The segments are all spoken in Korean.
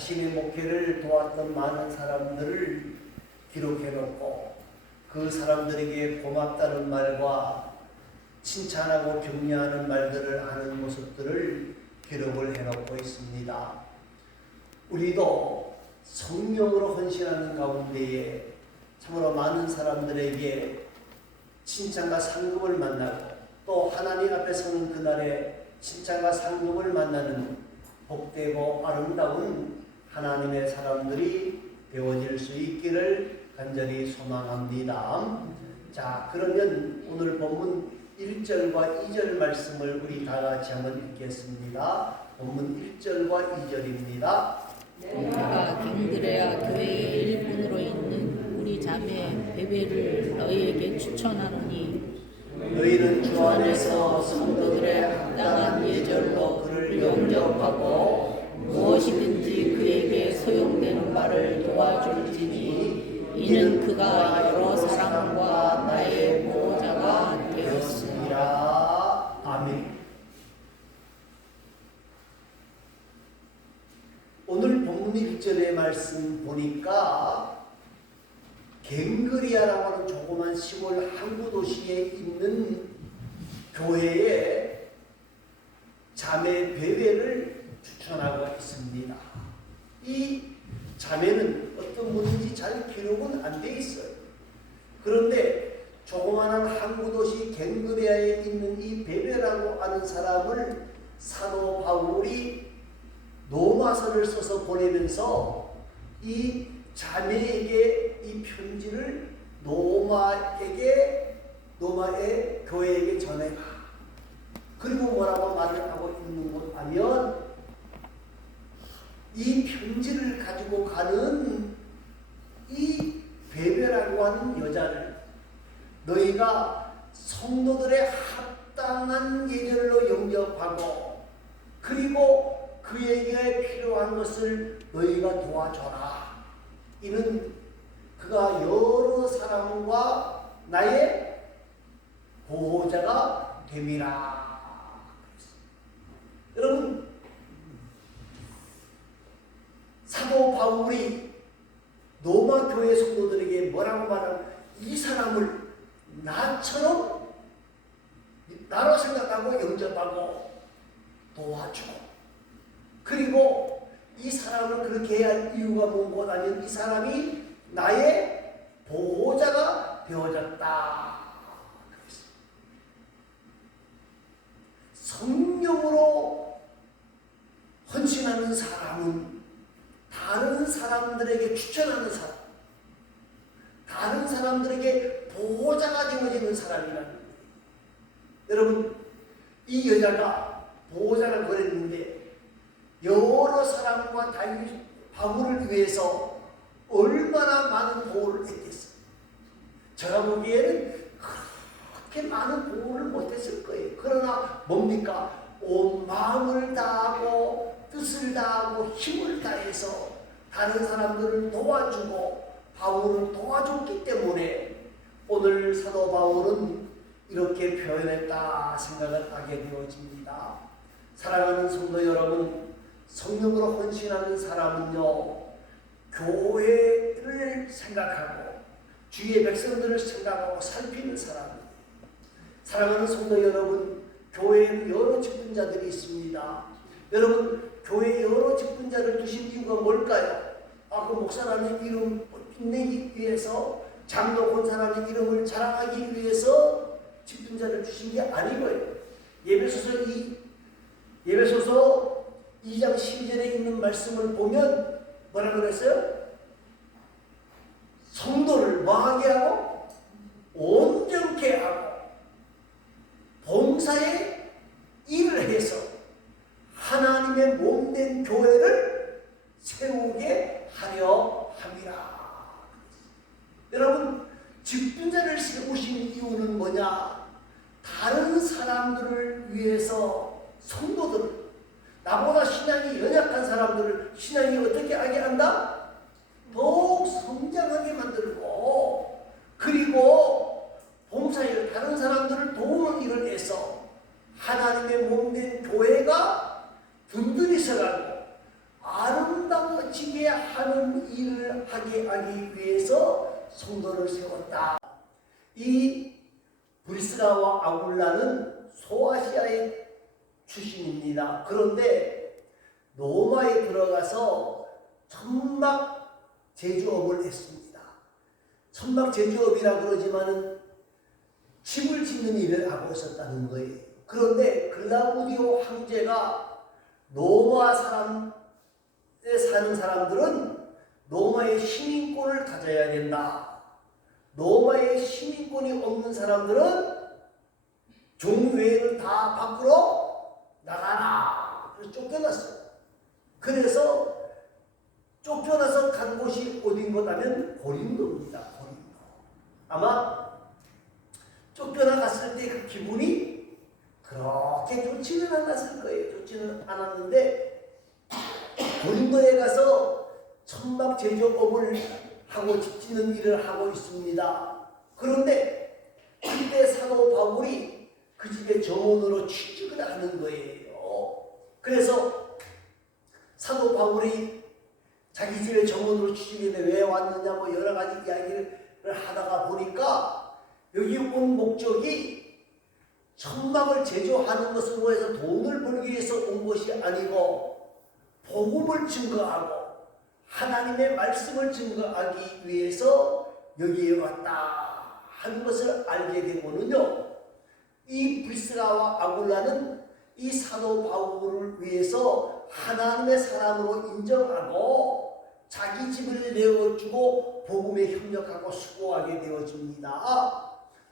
자신의 목회를 도왔던 많은 사람들을 기록해놓고 그 사람들에게 고맙다는 말과 칭찬하고 격려하는 말들을 하는 모습들을 기록을 해놓고 있습니다. 우리도 성령으로 헌신하는 가운데에 참으로 많은 사람들에게 칭찬과 상급을 만나고 또 하나님 앞에 서는 그날에 칭찬과 상급을 만나는 복되고 아름다운 하나님의 사람들이 되어질 수 있기를 간절히 소망합니다. 자, 그러면 오늘 본문 1절과 2절 말씀을 우리 다 같이 한번 읽겠습니다. 본문 1절과 2절입니다. 내가 갱그레아 교회의 일꾼으로 있는 우리 자매 베베를 너희에게 추천하노니 너희는 주 안에서 성도들의 합당한 예절로 그를 영접하고 무엇이든지 그에게 소용되는 바를 도와줄지니 이는 그가 여러 사람과 나의 보호자가 되었습니다. 아멘. 오늘 본문 1절의 말씀 보니까 갱그리아라고 하는 조그만 시골 항구 도시에 있는 교회에 자매 베베를 추천하고 있습니다. 이 자매는 어떤 분인지 잘 기록은 안 돼 있어요. 그런데 조그마한 항구 도시 갱그리아에 있는 이 베베라고 하는 사람을 사도 바울이 로마서를 써서 보내면서 이 자매에게 이 편지를 로마의 교회에게 전해가. 그리고 뭐라고 말을 하고 있는 것 하면 이 편지를 가지고 가는 이 베베라고 하는 여자를 너희가 성도들의 합당한 예절로 영접하고 그리고 그에게 필요한 것을 너희가 도와줘라. 이는 그가 여러 사람과 나의 보호자가 됨이라. 여러분, 사도 바울이 로마 교회 성도들에게 뭐라고 말하면 이 사람을 나처럼 나로 생각하고 영접하고 도와주고 그리고 이 사람을 그렇게 해야 할 이유가 뭔가 하면 이 사람이 나의 보호자가 되어졌다. 성령으로 헌신하는 사람은 다른 사람들에게 추천하는 사람, 다른 사람들에게 보호자가 되어지는 사람이라는 거예요. 여러분, 이 여자가 보호자를 그랬는데 여러 사람과 바울을 위해서 얼마나 많은 보호를 했겠어요. 제가 보기에는 그렇게 많은 보호를 못했을 거예요. 그러나 뭡니까? 온 마음을 다하고 뜻을 다하고 힘을 다해서 다른 사람들을 도와주고 바울을 도와줬기 때문에 오늘 사도 바울은 이렇게 표현했다 생각을 하게 되어집니다. 사랑하는 성도 여러분, 성령으로 헌신하는 사람은요, 교회를 생각하고 주위의 백성들을 생각하고 살피는 사람입니다. 사랑하는 성도 여러분, 교회에는 여러 직분자들이 있습니다. 여러분, 교회에 여러 직분자를 두신 이유가 뭘까요? 그 목사라는 이름 빛내기 위해서, 장로 권사라는 이름을 자랑하기 위해서 직분자를 주신 게 아니고요. 예배소서 2장 12절에 있는 말씀을 보면 뭐라고 그랬어요? 성도를 뭐하게 하고 온전케 하고 봉사의 일을 해서 하나님의 몸된 교회를 세우게 하려 함이라. 여러분, 직분자를 세우신 이유는 뭐냐? 다른 사람들을 위해서 성도들, 나보다 신앙이 연약한 사람들을 신앙이 어떻게 하게 한다? 더욱 성장하게 만들고 그리고 봉사일 다른 사람들을 도우는 일을 해서 하나님의 몸된 교회가 든든히 서가고 아름다워 멋지게 하는 일을 하게 하기 위해서 성도를 세웠다. 이 브리스가와 아굴라는 소아시아의 출신입니다. 그런데 로마에 들어가서 천막 제조업을 했습니다. 천막 제조업이라 그러지만은 집을 짓는 일을 하고 있었다는 거예요. 그런데 글라우디오 황제가 로마 사람에 사는 사람들은 로마의 시민권을 가져야 된다. 로마의 시민권이 없는 사람들은 종외에는 다 밖으로 나가라. 그래서 쫓겨났어요. 그래서 쫓겨나서 간 곳이 어딘 거냐면 고린도입니다. 고린도. 아마 쫓겨나갔을 때 그 기분이 그렇게 좋지는 않았을 거예요. 좋지는 않았는데 고린도에 가서 천막 제조업을 하고 집 짓는 일을 하고 있습니다. 그런데 그때 사도 바울이 그 집에 정원으로 취직을 하는 거예요. 그래서 사도 바울이 자기 집에 정원으로 취직했는데 왜 왔느냐 뭐 여러 가지 이야기를 하다가 보니까 여기 온 목적이 천막을 제조하는 것으로 해서 돈을 벌기 위해서 온 것이 아니고 복음을 증거하고 하나님의 말씀을 증거하기 위해서 여기에 왔다 하는 것을 알게 되고는요. 이 브리스가와 아굴라는 이 사도 바울을 위해서 하나님의 사람으로 인정하고 자기 집을 내어주고 복음에 협력하고 수고하게 되어집니다.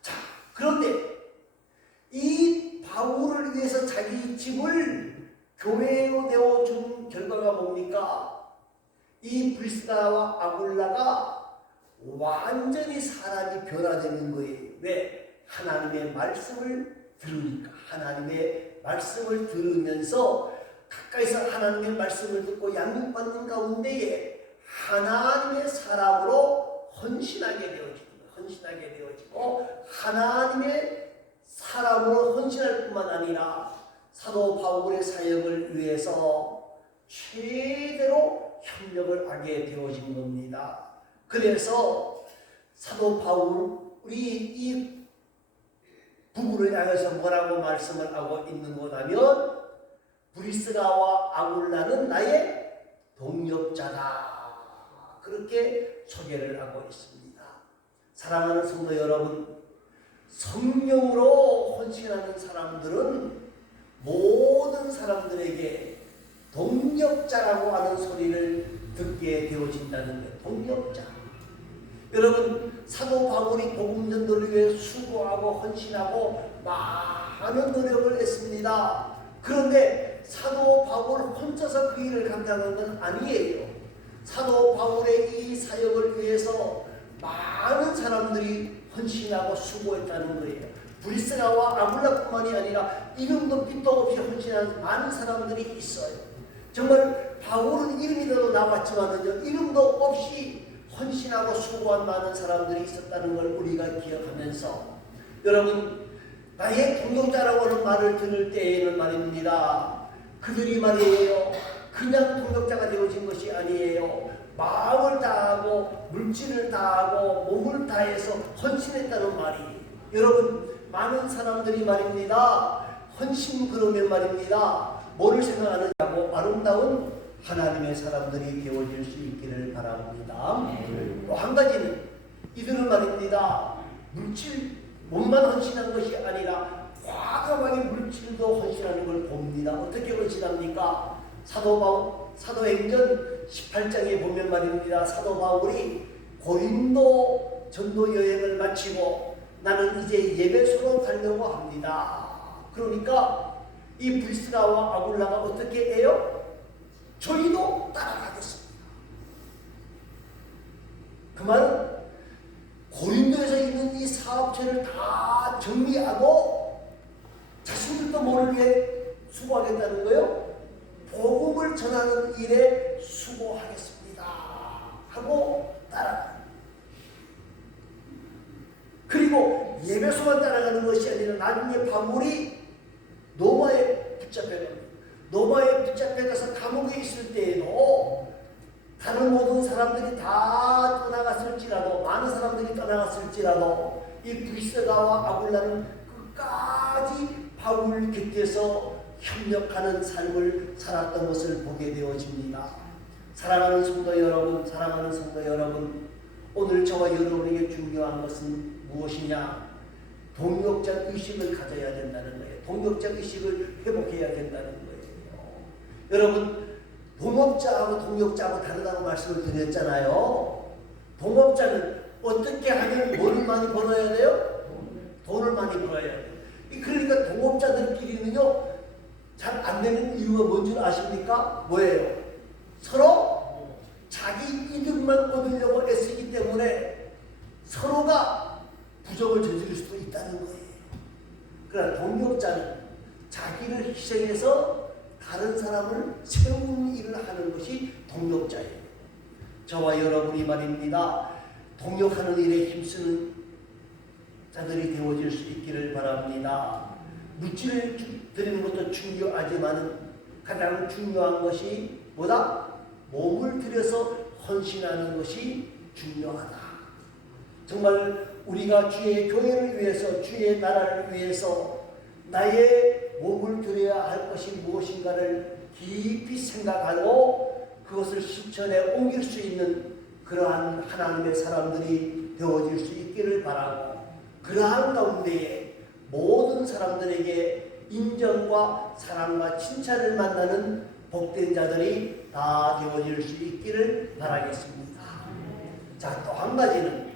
자, 그런데 이 바울을 위해서 자기 집을 교회로 내어준 결과가 뭡니까? 이 브리스가와 아굴라가 완전히 사람이 변화되는 거예요. 왜? 하나님의 말씀을 들으니까. 하나님의 말씀을 들으면서 가까이서 하나님의 말씀을 듣고 양육받는 가운데에 하나님의 사람으로 헌신하게 되어지고 헌신하게 되어지고 하나님의 사람으로 헌신할 뿐만 아니라 사도 바울의 사역을 위해서 최대로 협력을 하게 되어진 겁니다. 그래서 사도 바울이 이 부부를 향해서 뭐라고 말씀을 하고 있는 거냐면 브리스가와 아굴라는 나의 동역자다. 그렇게 소개를 하고 있습니다. 사랑하는 성도 여러분, 성령으로 헌신하는 사람들은 모든 사람들에게 동역자라고 하는 소리를 듣게 되어진다는 거예요. 동역자. 여러분, 사도 바울이 복음 전도를 위해 수고하고 헌신하고 많은 노력을 했습니다. 그런데 사도 바울 혼자서 그 일을 감당한 건 아니에요. 사도 바울의 이 사역을 위해서 많은 사람들이 헌신하고 수고했다는 거예요. 브리스가와 아굴라뿐만이 아니라 이름도 빛도 없이 헌신한 많은 사람들이 있어요. 정말 바울은 이름이라도 나왔지만은요, 이름도 없이 헌신하고 수고한 많은 사람들이 있었다는 걸 우리가 기억하면서 여러분, 나의 동역자라고 하는 말을 들을 때에는 말입니다. 그들이 말이에요. 그냥 동역자가 되어진 것이 아니에요. 마음을 다하고 물질을 다하고 몸을 다해서 헌신했다는 말이. 여러분, 많은 사람들이 말입니다. 헌신 그러면 말입니다. 뭐를 생각하느냐고 아름다운 하나님의 사람들이 되어질 수 있기를 바랍니다. 또 한 가지는 이들은 말입니다. 물질 몸만 헌신한 것이 아니라 과감하게 물질도 헌신하는 걸 봅니다. 어떻게 헌신합니까? 사도행전 18장에 보면 말입니다. 사도 바울이 고린도 전도 여행을 마치고 나는 이제 예배소로 가려고 합니다. 그러니까 이 브리스가와 아굴라가 어떻게 해요? 저희도 따라가겠습니다. 그 말은 고린도에서 있는 이 사업체를 다 정리하고 자신들도 뭐를 위해 수고하겠다는 거예요? 복음을 전하는 일에 수고하겠습니다 하고 따라가요. 그리고 예배소만 따라가는 것이 아니라 나중에 바울이 로마에 붙잡혀갑니다. 로마에 붙잡혀가서 감옥에 있을 때에도 다른 모든 사람들이 다 떠나갔을지라도, 많은 사람들이 떠나갔을지라도 이 브리스가와 아굴라는 끝까지 바울 곁에서 협력하는 삶을 살았던 것을 보게 되어집니다. 사랑하는 성도 여러분, 사랑하는 성도 여러분, 오늘 저와 여러분에게 중요한 것은 무엇이냐? 동역자 의식을 가져야 된다는 거예요. 동역자 의식을 회복해야 된다는 거예요. 여러분, 동업자하고 동역자하고 다르다고 말씀을 드렸잖아요. 동업자는 어떻게 하면 뭐를 많이 벌어야 돼요? 돈을 많이 벌어야 돼요. 그러니까 동업자들끼리는요, 잘 안 되는 이유가 뭔 줄 아십니까? 뭐예요? 서로 자기 이득만 얻으려고 애쓰기 때문에 서로가 부정을 저지를 수도 있다는 거예요. 그러나 동역자는 자기를 희생해서 다른 사람을 세우는 일을 하는 것이 동역자예요. 저와 여러분이 말입니다. 동역하는 일에 힘쓰는 자들이 되어질 수 있기를 바랍니다. 물질을 드리는 것도 중요하지만 가장 중요한 것이 뭐다? 몸을 들여서 헌신하는 것이 중요하다. 정말 우리가 주의 교회를 위해서, 주의 나라를 위해서 나의 몸을 들여야 할 것이 무엇인가를 깊이 생각하고 그것을 실천에 옮길 수 있는 그러한 하나님의 사람들이 되어질 수 있기를 바라고, 그러한 가운데에 모든 사람들에게 인정과 사랑과 칭찬을 만나는 복된 자들이 다 되어질 수 있기를 바라겠습니다. 자, 또 한 가지는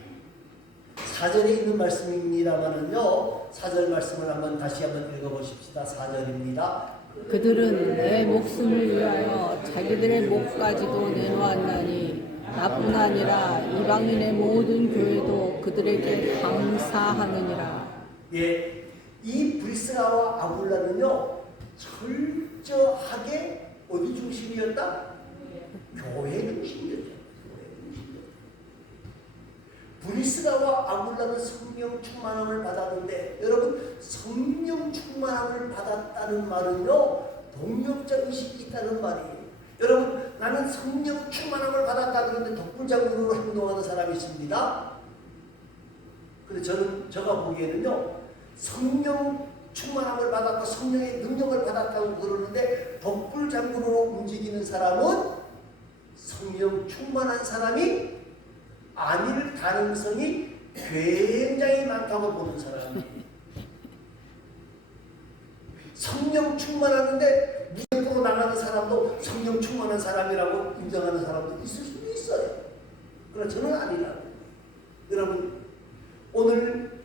4절에 있는 말씀입니다만은요, 4절 말씀을 다시 한번 읽어보십시다. 4절입니다. 그들은 내 목숨을 위하여 자기들의 목까지도 내놓았나니 나뿐 아니라 이방인의 모든 교회도 그들에게 감사하느니라. 예, 이 브리스가와 아굴라는요, 철저하게 어디 중심이었다? 교회 중심이었죠. 브리스가와 아굴라는 성령 충만함을 받았는데, 여러분, 성령 충만함을 받았다는 말은요, 동역자 의식이 있다는 말이에요. 여러분, 나는 성령 충만함을 받았다 그러는데 독불장군으로 행동하는 사람이 있습니다. 근데 제가 보기에는요, 성령 충만함을 받았고 성령의 능력을 받았다고 그러는데 독불장군으로 움직이는 사람은 성령 충만한 사람이 아닐 가능성이 굉장히 많다고 보는 사람이에요. 성령 충만하는데 무역으로 나가는 사람도 성령 충만한 사람이라고 인정하는 사람도 있을 수도 있어요. 그러나 저는 아니라고. 여러분, 오늘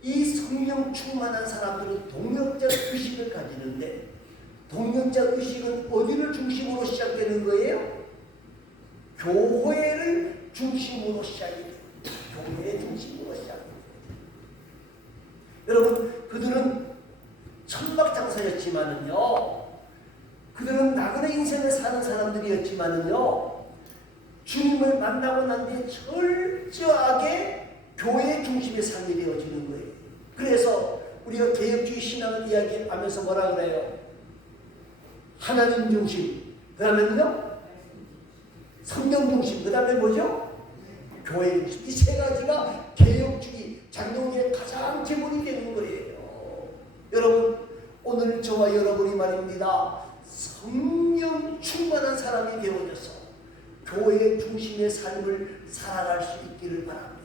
이 성령 충만한 사람들은 동역자 의식을 가지는데, 동역자 의식은 어디를 중심으로 시작되는 거예요? 교회를 중심으로 시작이 돼요. 교회 중심으로 시작이 돼요. 여러분, 그들은 천막장사였지만은요, 그들은 나그네 인생을 사는 사람들이었지만은요, 주님을 만나고 난 뒤에 철저하게 교회 중심의 삶이 되어지는 거예요. 그래서 우리가 개혁주의 신앙을 이야기하면서 뭐라 그래요? 하나님 중심, 그 다음에는요, 성령 중심, 그 다음에 뭐죠? 교회 중심. 이 세 가지가 개혁주의, 장로의 가장 기본이 되는 거예요. 여러분, 오늘 저와 여러분이 말입니다. 성령 충만한 사람이 되어져서 교회의 중심의 삶을 살아갈 수 있기를 바랍니다.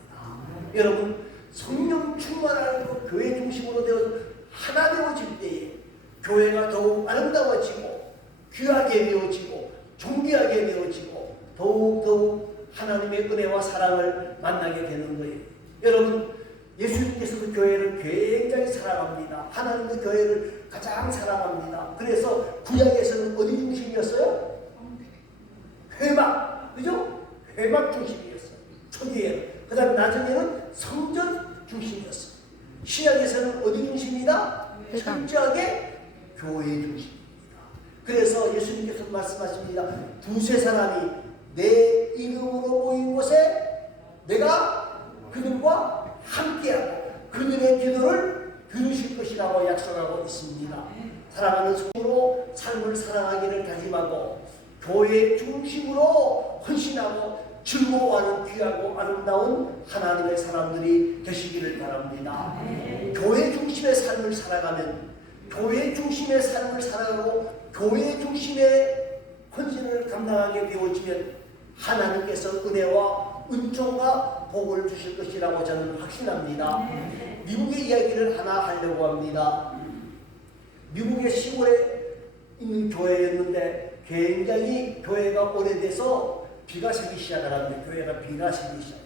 여러분, 성령 충만하고 교회 중심으로 되어서 하나 되어질 때에 교회가 더욱 아름다워지고 귀하게 되어지고 존귀하게 되어지고 더욱 하나님의 은혜와 사랑을 만나게 되는 거예요. 여러분, 예수님께서도 교회를 굉장히 사랑합니다. 하나님도 교회를 가장 사랑합니다. 그래서 구약에서는 어디 중심이었어요? 회막, 그죠? 회막 중심이었어요. 초기에는. 그 다음 나중에는 성전 중심이었어요. 신약에서는 어디 중심이다? 철저하게 교회 중심입니다. 그래서 예수님께서 말씀하십니다. 두세 사람이 내 이름으로 모인 곳에 내가 그들과 함께하고 그들의 기도를 들으실 것이라고 약속하고 있습니다. 사랑하는 성도로 삶을 살아가기를 다짐하고 교회 중심으로 헌신하고 즐거워하는 귀하고 아름다운 하나님의 사람들이 되시기를 바랍니다. 교회 중심의 삶을 살아가면 교회 중심의 삶을 살아가고 교회 중심의 헌신을 감당하게 되어지면 하나님께서 은혜와 은총과 복을 주실 것이라고 저는 확신합니다. 미국의 이야기를 하나 하려고 합니다. 미국의 시골에 있는 교회였는데 굉장히 교회가 오래돼서 비가 새기 시작하는데 교회가 비가 새기 시작.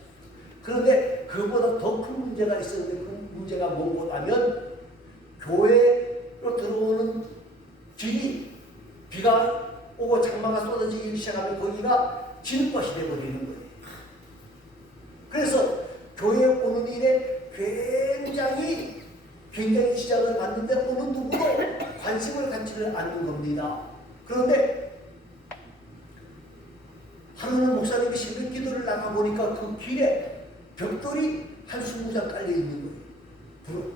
그런데 그보다 더 큰 문제가 있었는데 그 문제가 뭐냐면 교회로 들어오는 길이 비가 오고 장마가 쏟아지기 시작하면 거기가 진흙밭이 되어버리는 거예요. 그래서 교회에 오는 일에 굉장히 지장을 받는데 어느 누구도 관심을 갖지를 않는 겁니다. 그런데 하루는 목사님이 새벽 기도를 나가보니까 그 길에 벽돌이 한 20장 깔려 있는 거예요.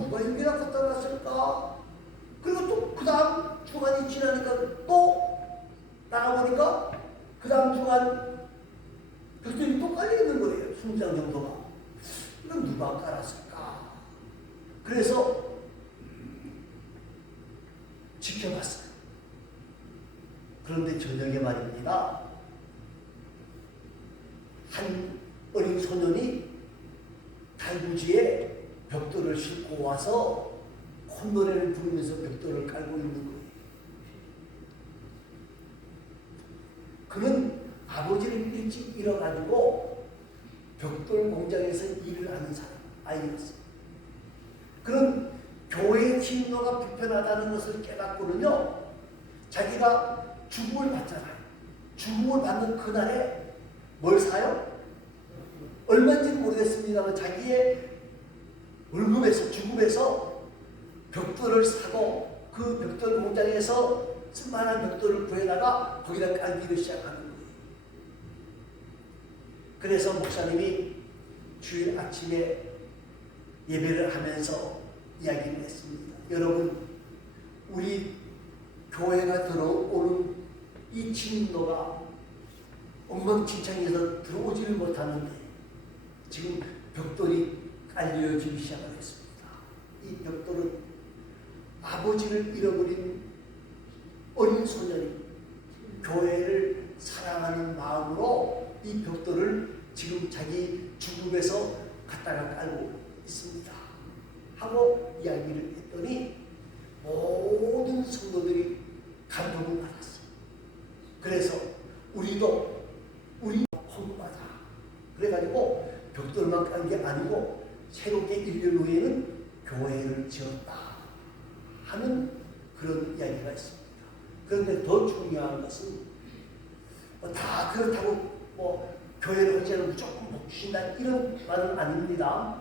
누가 여기다 갖다 놨을까? 그리고 또 그 다음 주간이 지나니까 또 나가보니까 그 다음 주간 벽돌이 또 깔려 있는 거예요. 20장 정도가. 이건 누가 깔았을까? 그래서 지켜봤어요. 그런데 저녁에 말입니다. 한 어린 소년이 달구지에 벽돌을 싣고 와서 콧노래를 부르면서 벽돌을 깔고 있는 거예요. 그는 아버지를 일찍 잃어가지고 벽돌 공장에서 일을 하는 아이였어요. 그는 교회의 진로가 불편하다는 것을 깨닫고는요, 자기가 죽음을 받잖아요. 죽음을 받는 그날에 뭘 사요? 얼마인지는 모르겠습니다만 자기의 월급에서 죽음에서 벽돌을 사고 그 벽돌 공장에서 쓸만한 벽돌을 구해다가 거기다 깔기를 시작하는 거예요. 그래서 목사님이 주일 아침에 예배를 하면서 이야기를 했습니다. 여러분, 우리 교회가 들어오는 이 진로가 엉망진창에서 들어오지를 못하는데 지금 벽돌이 깔려지기 시작했습니다. 이 벽돌은 아버지를 잃어버린 어린 소년이 교회를 사랑하는 마음으로 이 벽돌을 지금 자기 죽음에서 갖다가 깔고 있습니다. 하고 이야기를 했더니 모든 성도들이 감동을 받았어요. 그래서 우리 헌금하자. 그래가지고 벽돌만 깐 게 아니고 새롭게 1년 후에는 교회를 지었다 하는 그런 이야기가 있습니다. 그런데 더 중요한 것은 다 그렇다고 교회를 언제나 무조건 복 주신다 이런 말은 아닙니다.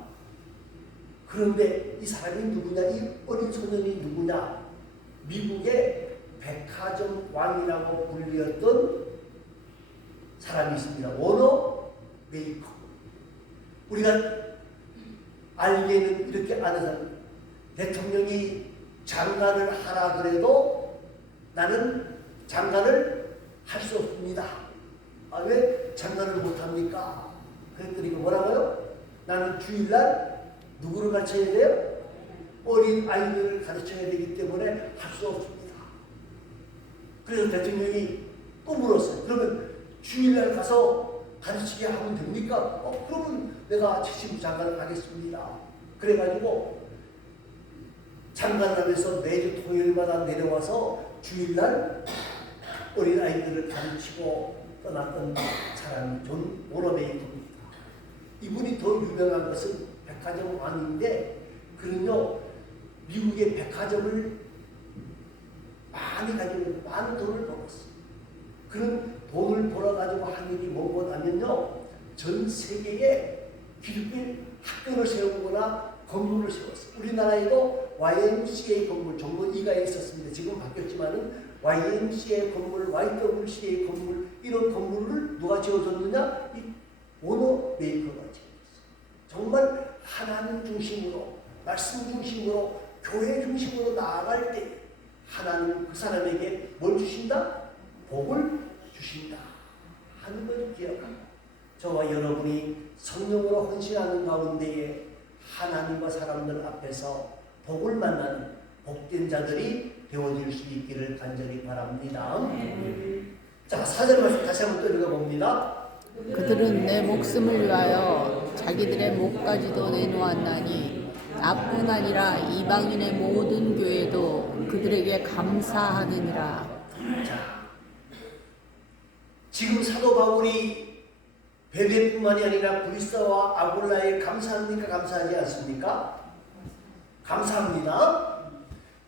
그런데 이 사람이 누구냐? 이 어린 소년이 누구냐? 미국의 백화점 왕이라고 불리었던 사람이 있습니다. 워너 메이커. 우리가 알기에는 이렇게 아는 사람, 대통령이 장관을 하라 그래도 나는 장관을 할 수 없습니다. 왜 장관을 못합니까? 그랬더니 뭐라고요? 나는 주일날 누구를 가르쳐야 돼요? 어린 아이들을 가르쳐야 되기 때문에 할 수 없습니다. 그래서 대통령이 또 물었어요. 그러면 주일날 가서 가르치게 하면 됩니까? 그러면 내가 최신부 장관을 하겠습니다. 그래가지고 장관을 하면서 매주 토요일마다 내려와서 주일날 어린아이들을 가르치고 떠났던 사람이 존 워너메이커입니다. 이분이 더 유명한 것은 백화점 왕인데 그는요 미국의 백화점을 많이 가지고 많은 돈을 벌었어요. 그런 돈을 벌어가지고 한 일이 뭐냐면요 전 세계에 기독교 학교를 세우거나 건물을 세웠어요. 우리나라에도 YMCA 건물, 정부 2가에 있었습니다. 지금 바뀌었지만은 YMCA 건물, YWCA 건물 이런 건물을 누가 지어줬느냐? 이 워너 메이커가 지어줬어요. 정말 하나님 중심으로, 말씀 중심으로, 교회 중심으로 나아갈 때 하나님 그 사람에게 뭘 주신다? 복을 주신다 하는 걸 기억하고 저와 여러분이 성령으로 헌신하는 가운데에 하나님과 사람들 앞에서 복을 만나는 복된 자들이 되어질 수 있기를 간절히 바랍니다. 자, 4절 말씀 다시 한번 또 읽어봅니다. 그들은 내 목숨을 위하여 자기들의 목까지도 내놓았나니 나뿐 아니라 이방인의 모든 교회도 그들에게 감사하느니라. 자, 지금 사도 바울이 베베뿐만이 아니라 브리스와 아굴라에 감사합니까? 감사하지 않습니까? 감사합니다.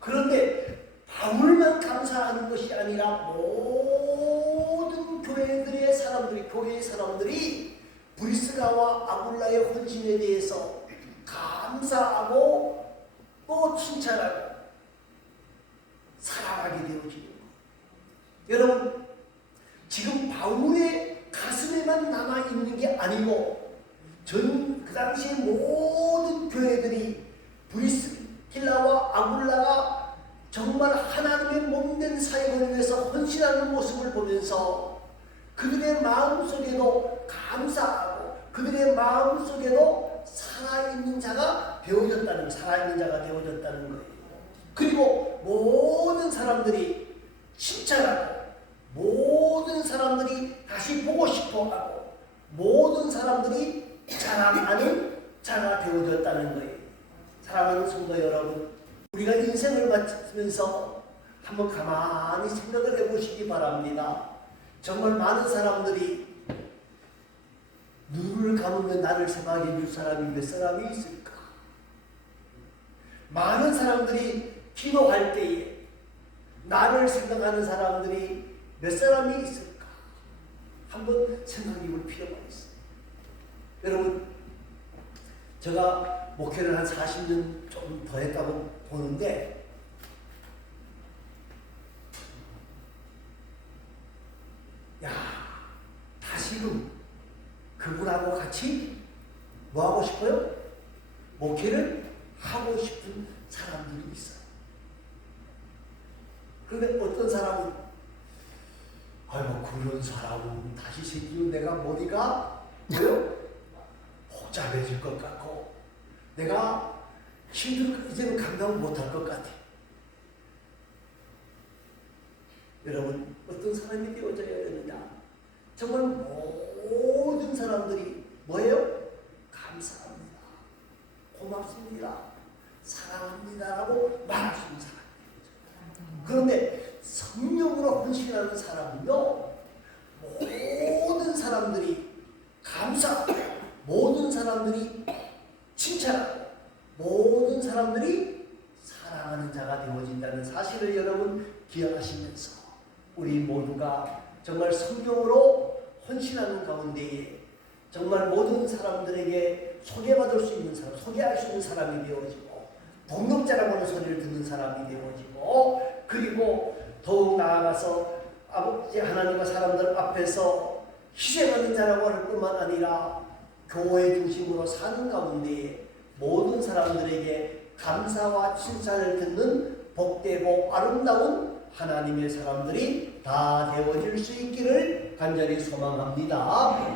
그런데 바울만 감사하는 것이 아니라 모든 교회들의 사람들이, 교회의 사람들이 브리스가와 아굴라의 헌신에 대해서 감사하고 또 칭찬하고 사랑하게 되어지는 것. 여러분, 지금 바울의 가슴에만 남아있는 게 아니고 그 당시에 모든 교회들이 브리스길라와 아굴라가 정말 하나님의 몸된 사역을 위해서 헌신하는 모습을 보면서 그들의 마음속에도 감사하고 그들의 마음속에도 살아있는 자가 되어졌다는 거예요. 그리고 모든 사람들이 칭찬하고 모든 사람들이 다시 보고 싶어하고 모든 사람들이 자랑하는 자가 되어졌다는 거예요. 사랑하는 성도 여러분, 우리가 인생을 마치면서 한번 가만히 생각을 해보시기 바랍니다. 정말 많은 사람들이 눈을 감으면 나를 생각해 줄 사람이 몇 사람이 있을까? 많은 사람들이 기도할 때에 나를 생각하는 사람들이 몇 사람이 있을까? 한번 생각해 볼 필요가 있어요. 여러분, 제가 목회를 한 40년 좀 더 했다고 보는데 다시금 그분하고 같이 뭐 하고 싶어요? 목회를 하고 싶은 사람들이 있어요. 그런데 어떤 사람은 그런 사람은 다시 생기면 내가 머리가 뭐요? 복잡해질 것 같고 내가 이제는 감당 못할 것 같아. 여러분, 어떤 사람이 되어져야 되느냐? 정말 모든 사람들이 뭐예요? 감사합니다, 고맙습니다, 사랑합니다라고 말할 수 있는 사람이에요. 그런데 성령으로 헌신하는 사람은요, 모든 사람들이 감사하고 모든 사람들이 칭찬하고 모든 사람들이 사랑하는 자가 되어진다는 사실을 여러분 기억하시면서 우리 모두가 정말 성령으로 헌신하는 가운데에 정말 모든 사람들에게 소개받을 수 있는 사람, 소개할 수 있는 사람이 되어지고 동력자라고 하는 소리를 듣는 사람이 되어지고 그리고 더욱 나아가서 아버지 하나님과 사람들 앞에서 희생하는 자라고 할 뿐만 아니라 교회 중심으로 사는 가운데에 모든 사람들에게 감사와 칭찬을 듣는 복되고 아름다운 하나님의 사람들이 다 되어질 수 있기를 간절히 소망합니다.